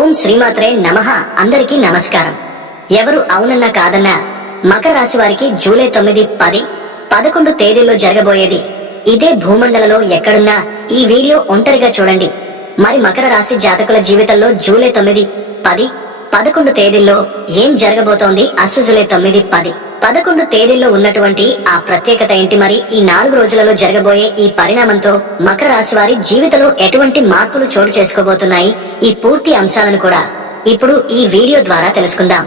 ఓం శ్రీమాత్రే నమః. అందరికీ నమస్కారం. ఎవరు అవునన్నా కాదన్నా మకర రాశి వారికి జూలై 9, 10, 11 తేదీల్లో జరగబోయేది ఇదే భూమండలలో ఎక్కడున్నా ఈ వీడియో ఒంటరిగా చూడండి. మరి మకర రాశి జాతకుల జీవితంలో జూలై 9, 10, 11 తేదీల్లో ఏం జరగబోతోంది? అసలు జూలై 9, 10, 11 తేదీల్లో ఉన్నటువంటి ఆ ప్రత్యేకత ఏంటి? మరి ఈ 4 రోజులలో జరగబోయే ఈ పరిణామంతో మకర రాశి వారి జీవితంలో ఎటువంటి మార్పులు చోటు చేసుకోబోతున్నాయి? ఈ పూర్తి అంశాలను కూడా ఇప్పుడు ఈ వీడియో ద్వారా తెలుసుకుందాం.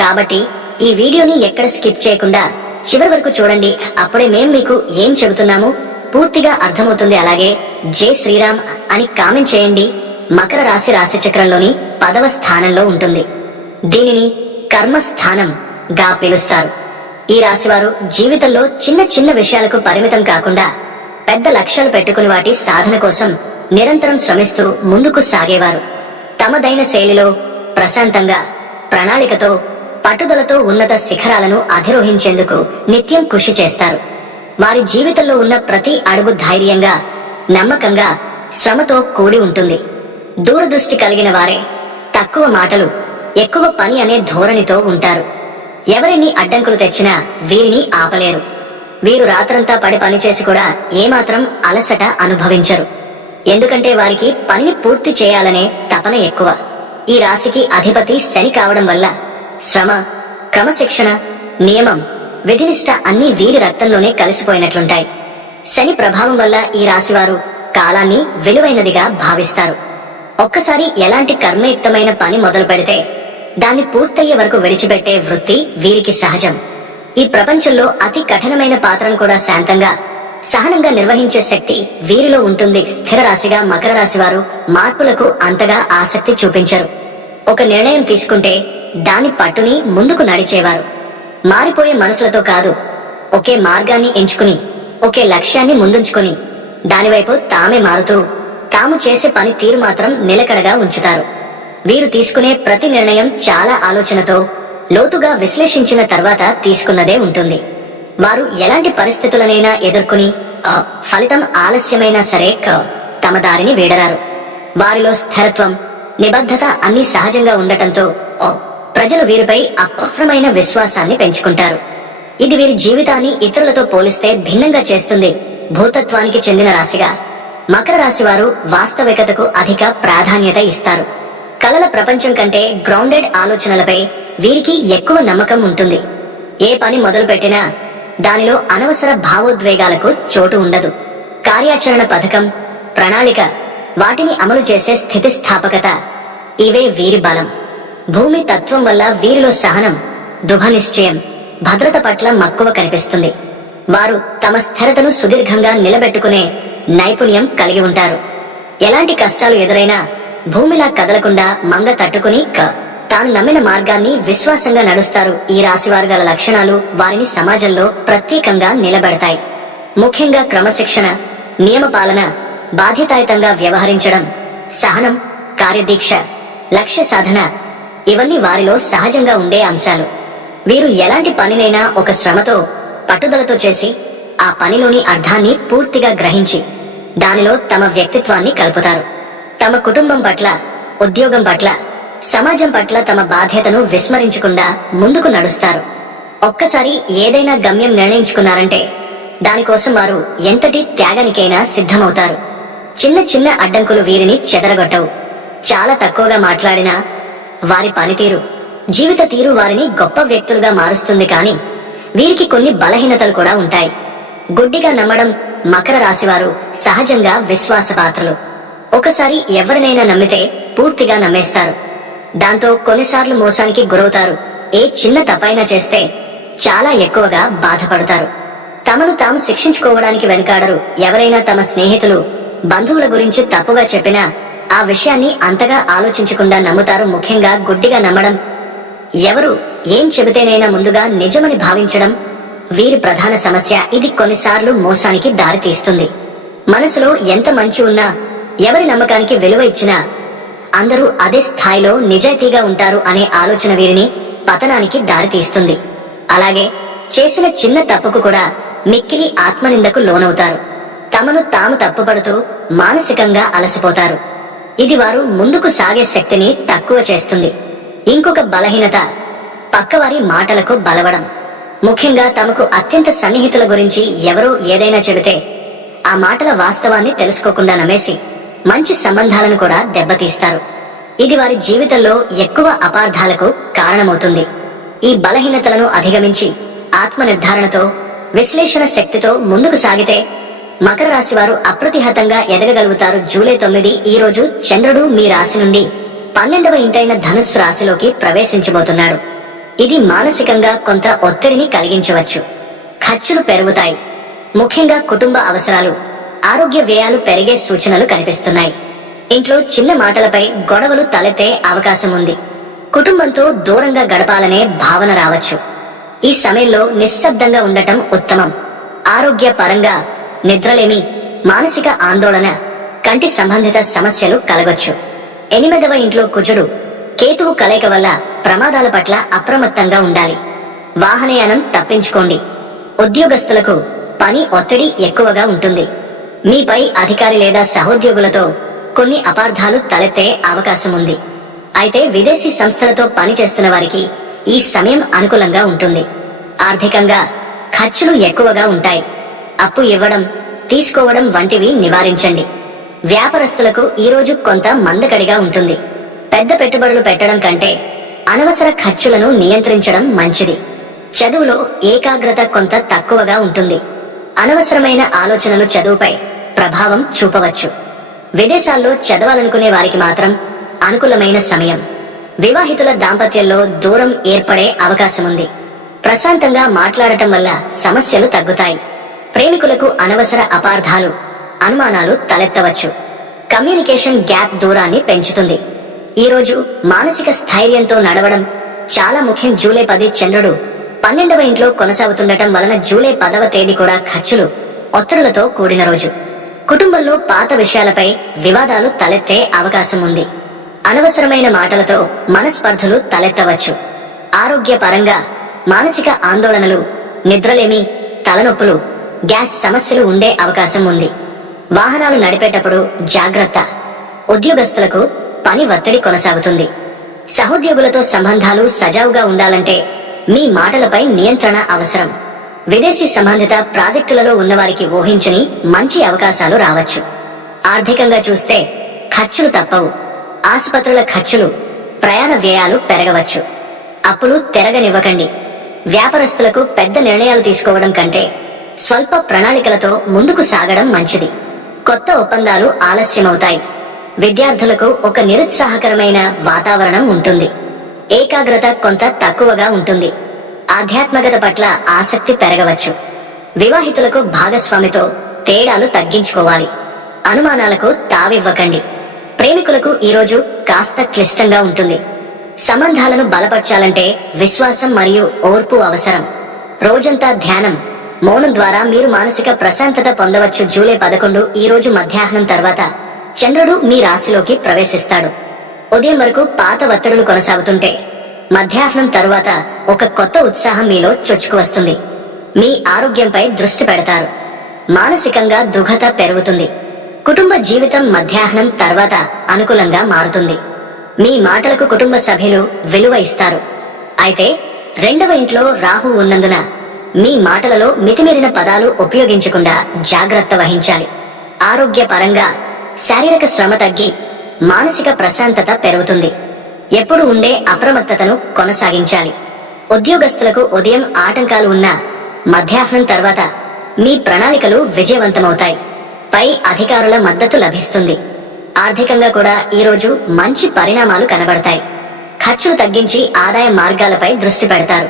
కాబట్టి ఈ వీడియోని ఎక్కడ స్కిప్ చేయకుండా చివరి వరకు చూడండి. అప్పుడే మేం మీకు ఏం చెబుతున్నాము పూర్తిగా అర్థమవుతుంది. అలాగే జై శ్రీరామ్ అని కామెంట్ చేయండి. మకర రాశి రాశి చక్రంలోని 10వ స్థానంలో ఉంటుంది. దీనిని కర్మస్థానం గా పిలుస్తారు. ఈ రాశివారు జీవితంలో చిన్న చిన్న విషయాలకు పరిమితం కాకుండా పెద్ద లక్ష్యాలు పెట్టుకుని వాటి సాధన కోసం నిరంతరం శ్రమిస్తూ ముందుకు సాగేవారు. తమదైన శైలిలో ప్రశాంతంగా, ప్రణాళికతో, పట్టుదలతో ఉన్నత శిఖరాలను అధిరోహించేందుకు నిత్యం కృషి చేస్తారు. వారి జీవితంలో ఉన్న ప్రతి అడుగు ధైర్యంగా, నమ్మకంగా, శ్రమతో కూడి ఉంటుంది. దూరదృష్టి కలిగిన వారే తక్కువ మాటలు, ఎక్కువ పని అనే ధోరణితో ఉంటారు. ఎవరిని అడ్డంకులు తెచ్చినా వీరిని ఆపలేరు. వీరు రాత్రంతా పని చేసి కూడా ఏమాత్రం అలసట అనుభవించరు. ఎందుకంటే వారికి పనిని పూర్తి చేయాలనే తపన ఎక్కువ. ఈ రాశికి అధిపతి శని కావడం వల్ల శ్రమ, క్రమశిక్షణ, నియమం, విధినిష్ట అన్ని వీరి రక్తంలోనే కలిసిపోయినట్లుంటాయి. శని ప్రభావం వల్ల ఈ రాశివారు కాలాన్ని విలువైనదిగా భావిస్తారు. ఒక్కసారి ఎలాంటి కర్మయుక్తమైన పని మొదలు పెడితే దాన్ని పూర్తయ్యే వరకు విడిచిపెట్టే వృత్తి వీరికి సహజం. ఈ ప్రపంచంలో అతి కఠినమైన పాత్రను కూడా శాంతంగా, సహనంగా నిర్వహించే శక్తి వీరిలో ఉంటుంది. స్థిర రాశిగా మకర రాశి వారు మార్పులకు అంతగా ఆసక్తి చూపించరు. ఒక నిర్ణయం తీసుకుంటే దాని పట్టుని ముందుకు నడిచేవారు. మారిపోయే మనసులతో కాదు, ఒకే మార్గాన్ని ఎంచుకుని, ఒకే లక్ష్యాన్ని ముందుంచుకుని దానివైపు తామే మారుతూ తాము చేసే పని తీరు మాత్రం నిలకడగా ఉంచుతారు. వీరు తీసుకునే ప్రతి నిర్ణయం చాలా ఆలోచనతో, లోతుగా విశ్లేషించిన తర్వాత తీసుకున్నదే ఉంటుంది. వారు ఎలాంటి పరిస్థితులనైనా ఎదుర్కొని ఫలితం ఆలస్యమైనా సరే తమ దారిని వీడరారు. వారిలో స్థిరత్వం, నిబద్ధత అన్ని సహజంగా ఉండటంతో ప్రజలు వీరిపై అపూర్వమైన విశ్వాసాన్ని పెంచుకుంటారు. ఇది వీరి జీవితాన్ని ఇతరులతో పోలిస్తే భిన్నంగా చేస్తుంది. భూతత్వానికి చెందిన రాశిగా మకర రాశి వారు వాస్తవికతకు అధిక ప్రాధాన్యత ఇస్తారు. కలల ప్రపంచం కంటే గ్రౌండెడ్ ఆలోచనలపై వీరికి ఎక్కువ నమ్మకం ఉంటుంది. ఏ పని మొదలు పెట్టినా దానిలో అనవసర భావోద్వేగాలకు చోటు ఉండదు. కార్యాచరణ పథకం, ప్రణాళిక, వాటిని అమలు చేసే స్థితిస్థాపకత ఇవే వీరి బలం. భూమి తత్వం వల్ల వీరిలో సహనం, దృఢనిశ్చయం, భద్రత పట్ల మక్కువ కనిపిస్తుంది. వారు తమ స్థిరతను సుదీర్ఘంగా నిలబెట్టుకునే నైపుణ్యం కలిగి ఉంటారు. ఎలాంటి కష్టాలు ఎదురైనా భూమిలా కదలకుండా మంగ తట్టుకుని తాను నమ్మిన మార్గాన్ని విశ్వాసంగా నడుస్తారు. ఈ రాశివారు గల లక్షణాలు వారిని సమాజంలో ప్రత్యేకంగా నిలబెడతాయి. ముఖ్యంగా క్రమశిక్షణ, నియమపాలన, బాధ్యతాయుతంగా వ్యవహరించడం, సహనం, కార్యదీక్ష, లక్ష్య సాధన ఇవన్నీ వారిలో సహజంగా ఉండే అంశాలు. వీరు ఎలాంటి పనినైనా ఒక శ్రమతో, పట్టుదలతో చేసి ఆ పనిలోని అర్థాన్ని పూర్తిగా గ్రహించి దానిలో తమ వ్యక్తిత్వాన్ని కలుపుతారు. తమ కుటుంబం పట్ల, ఉద్యోగం పట్ల, సమాజం పట్ల తమ బాధ్యతను విస్మరించకుండా ముందుకు నడుస్తారు. ఒక్కసారి ఏదైనా గమ్యం నిర్ణయించుకున్నారంటే దానికోసం వారు ఎంతటి త్యాగానికైనా సిద్ధమవుతారు. చిన్న చిన్న అడ్డంకులు వీరిని చెదరగొట్టవు. చాలా తక్కువగా మాట్లాడినా వారి పనితీరు, జీవిత తీరు వారిని గొప్ప వ్యక్తులుగా మారుస్తుంది. కానీ వీరికి కొన్ని బలహీనతలు కూడా ఉంటాయి. గుడ్డిగా నమ్మడం. మకర రాశివారు సహజంగా విశ్వాసపాత్రులు. ఒకసారి ఎవరినైనా నమ్మితే పూర్తిగా నమ్మేస్తారు. దాంతో కొన్నిసార్లు మోసానికి గురవుతారు. ఏ చిన్న తప్పైనా చేస్తే చాలా ఎక్కువగా బాధపడతారు. తమను తాము శిక్షించుకోవడానికి వెనుకాడరు. ఎవరైనా తమ స్నేహితులు, బంధువుల గురించి తప్పుగా చెప్పినా ఆ విషయాన్ని అంతగా ఆలోచించకుండా నమ్ముతారు. ముఖ్యంగా గుడ్డిగా నమ్మడం. ఎవరు ఏం చెబితేనైనా ముందుగా నిజమని భావించడం వీరి ప్రధాన సమస్య. ఇది కొన్నిసార్లు మోసానికి దారి తీస్తుంది. మనసులో ఎంత మంచి ఉన్నా, ఎవరి నమ్మకానికి విలువ ఇచ్చినా అందరూ అదే స్థాయిలో నిజాయితీగా ఉంటారు అనే ఆలోచన వీరిని పతనానికి దారి తీస్తుంది. అలాగే చేసిన చిన్న తప్పుకు కూడా మిక్కిలి ఆత్మనిందకు లోనవుతారు. తమను తాము తప్పుపడుతూ మానసికంగా అలసిపోతారు. ఇది వారు ముందుకు సాగే శక్తిని తక్కువ చేస్తుంది. ఇంకొక బలహీనత పక్కవారి మాటలకు బలవడం. ముఖ్యంగా తమకు అత్యంత సన్నిహితుల గురించి ఎవరో ఏదైనా చెబితే ఆ మాటల వాస్తవాన్ని తెలుసుకోకుండా నమ్మేసి మంచి సంబంధాలను కూడా దెబ్బతీస్తారు. ఇది వారి జీవితంలో ఎక్కువ అపార్థాలకు కారణమవుతుంది. ఈ బలహీనతలను అధిగమించి ఆత్మ నిర్ధారణతో, విశ్లేషణ శక్తితో ముందుకు సాగితే మకర రాశి వారు అప్రతిహతంగా ఎదగగలుగుతారు. జూలై 9 ఈ రోజు చంద్రుడు మీ రాశి నుండి 12వ ఇంటైన ధనుస్సు రాశిలోకి ప్రవేశించబోతున్నాడు. ఇది మానసికంగా కొంత ఒత్తిడిని కలిగించవచ్చు. ఖర్చులు పెరుగుతాయి. ముఖ్యంగా కుటుంబ అవసరాలు, ఆరోగ్య వ్యయాలు పెరిగే సూచనలు కనిపిస్తున్నాయి. ఇంట్లో చిన్న మాటలపై గొడవలు తలెత్తే అవకాశం ఉంది. కుటుంబంతో దూరంగా గడపాలనే భావన రావచ్చు. ఈ సమయంలో నిశ్శబ్దంగా ఉండటం ఉత్తమం. ఆరోగ్య పరంగా నిద్రలేమి, మానసిక ఆందోళన, కంటి సంబంధిత సమస్యలు కలగొచ్చు. 8వ ఇంట్లో కుజుడు కేతువు కలయిక వల్ల ప్రమాదాల పట్ల అప్రమత్తంగా ఉండాలి. వాహనయానం తప్పించుకోండి. ఉద్యోగస్తులకు పని ఒత్తిడి ఎక్కువగా ఉంటుంది. మీపై అధికారి లేదా సహోద్యోగులతో కొన్ని అపార్థాలు తలెత్తే అవకాశం ఉంది. అయితే విదేశీ సంస్థలతో పనిచేస్తున్న వారికి ఈ సమయం అనుకూలంగా ఉంటుంది. ఆర్థికంగా ఖర్చులు ఎక్కువగా ఉంటాయి. అప్పు ఇవ్వడం, తీసుకోవడం వంటివి నివారించండి. వ్యాపారస్తులకు ఈరోజు కొంత మందకడిగా ఉంటుంది. పెద్ద పెట్టుబడులు పెట్టడం కంటే అనవసర ఖర్చులను నియంత్రించడం మంచిది. చదువులో ఏకాగ్రత కొంత తక్కువగా ఉంటుంది. అనవసరమైన ఆలోచనలు చదువుపై ప్రభావం చూపవచ్చు. విదేశాల్లో చదవాలనుకునే వారికి మాత్రం అనుకూలమైన సమయం. వివాహితుల దాంపత్యంలో దూరం ఏర్పడే అవకాశముంది. ప్రశాంతంగా మాట్లాడటం వల్ల సమస్యలు తగ్గుతాయి. ప్రేమికులకు అనవసర అపార్థాలు, అనుమానాలు తలెత్తవచ్చు. కమ్యూనికేషన్ గ్యాప్ దూరాన్ని పెంచుతుంది. ఈరోజు మానసిక స్థైర్యంతో నడవడం చాలా ముఖ్యం. జూలై 10 చంద్రుడు 12వ ఇంట్లో కొనసాగుతుండటం వలన జూలై 10వ తేదీ కూడా ఖర్చులు, ఒత్తిడులతో కూడిన రోజు. కుటుంబంలో పాత విషయాలపై వివాదాలు తలెత్తే అవకాశం ఉంది. అనవసరమైన మాటలతో మనస్పర్ధలు తలెత్తవచ్చు. ఆరోగ్య పరంగా మానసిక ఆందోళనలు, నిద్రలేమి, తలనొప్పులు, గ్యాస్ సమస్యలు ఉండే అవకాశం ఉంది. వాహనాలు నడిపేటప్పుడు జాగ్రత్త. ఉద్యోగస్తులకు పని ఒత్తిడి కొనసాగుతుంది. సహోద్యోగులతో సంబంధాలు సజావుగా ఉండాలంటే మీ మాటలపై నియంత్రణ అవసరం. విదేశీ సంబంధిత ప్రాజెక్టులలో ఉన్నవారికి ఊహించని మంచి అవకాశాలు రావచ్చు. ఆర్థికంగా చూస్తే ఖర్చులు తప్పవు. ఆసుపత్రుల ఖర్చులు, ప్రయాణ వ్యయాలు పెరగవచ్చు. అప్పులు తిరగనివ్వకండి. వ్యాపారస్తులకు పెద్ద నిర్ణయాలు తీసుకోవడం కంటే స్వల్ప ప్రణాళికలతో ముందుకు సాగడం మంచిది. కొత్త ఒప్పందాలు ఆలస్యమవుతాయి. విద్యార్థులకు ఒక నిరుత్సాహకరమైన వాతావరణం ఉంటుంది. ఏకాగ్రత కొంత తక్కువగా ఉంటుంది. ఆధ్యాత్మికత పట్ల ఆసక్తి పెరగవచ్చు. వివాహితులకు భాగస్వామితో తేడాలు తగ్గించుకోవాలి. అనుమానాలకు తావివ్వకండి. ప్రేమికులకు ఈరోజు కాస్త క్లిష్టంగా ఉంటుంది. సంబంధాలను బలపర్చాలంటే విశ్వాసం మరియు ఓర్పు అవసరం. రోజంతా ధ్యానం, మౌనం ద్వారా మీరు మానసిక ప్రశాంతత పొందవచ్చు. జూలై 11 ఈ రోజు మధ్యాహ్నం తర్వాత చంద్రుడు మీ రాశిలోకి ప్రవేశిస్తాడు. ఉదయం వరకు పాత ఒత్తిడులు కొనసాగుతుంటే మధ్యాహ్నం తరువాత ఒక కొత్త ఉత్సాహం మీలో చొచ్చుకు వస్తుంది. మీ ఆరోగ్యంపై దృష్టి పెడతారు. మానసికంగా దృఢత పెరుగుతుంది. కుటుంబ జీవితం మధ్యాహ్నం తర్వాత అనుకూలంగా మారుతుంది. మీ మాటలకు కుటుంబ సభ్యులు విలువ ఇస్తారు. అయితే 2వ ఇంట్లో రాహు ఉన్నందున మీ మాటలలో మితిమీరిన పదాలు ఉపయోగించకుండా జాగ్రత్త వహించాలి. ఆరోగ్య పరంగా శారీరక శ్రమ తగ్గి మానసిక ప్రశాంతత పెరుగుతుంది. ఎప్పుడు ఉండే అప్రమత్తతను కొనసాగించాలి. ఉద్యోగస్తులకు ఉదయం ఆటంకాలు ఉన్నా మధ్యాహ్నం తర్వాత మీ ప్రణాళికలు విజయవంతమవుతాయి. పై అధికారుల మద్దతు లభిస్తుంది. ఆర్థికంగా కూడా ఈరోజు మంచి పరిణామాలు కనబడతాయి. ఖర్చులు తగ్గించి ఆదాయ మార్గాలపై దృష్టి పెడతారు.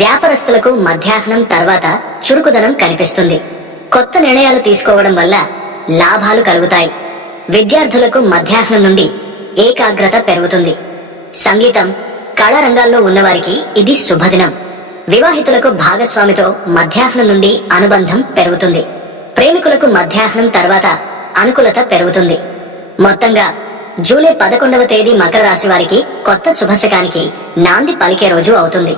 వ్యాపారస్తులకు మధ్యాహ్నం తర్వాత చురుకుదనం కనిపిస్తుంది. కొత్త నిర్ణయాలు తీసుకోవడం వల్ల లాభాలు కలుగుతాయి. విద్యార్థులకు మధ్యాహ్నం నుండి ఏకాగ్రత పెరుగుతుంది. సంగీతం, కళారంగాల్లో ఉన్నవారికి ఇది శుభదినం. వివాహితులకు భాగస్వామితో మధ్యాహ్నం నుండి అనుబంధం పెరుగుతుంది. ప్రేమికులకు మధ్యాహ్నం తర్వాత అనుకూలత పెరుగుతుంది. మొత్తంగా జూలై 11వ తేదీ మకర రాశి వారికి కొత్త శుభశకానికి నాంది పలికే రోజు అవుతుంది.